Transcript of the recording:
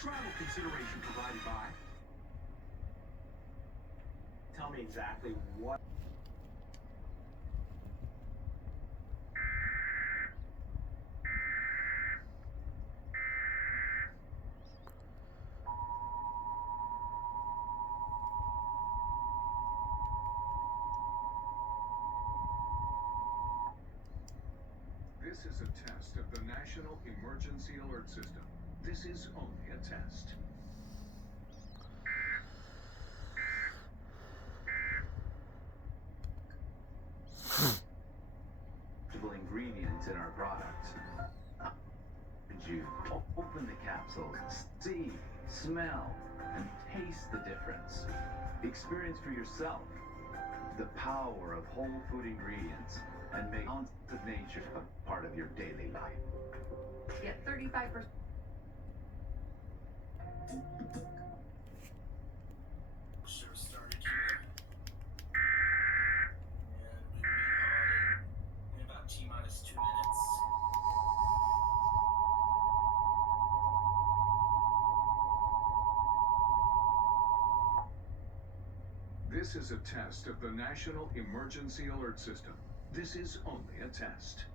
Travel consideration provided by. Tell me exactly what. This is a test of the National Emergency Alert System. This is only a test. Ingredients in our product. Could you open the capsule, see, smell, and taste the difference? Experience for yourself the power of whole food ingredients and make ounce of nature a part of your daily life. Get 35%. Show started here. And we will be on in about T-minus 2 minutes. This is a test of the National Emergency Alert System. This is only a test.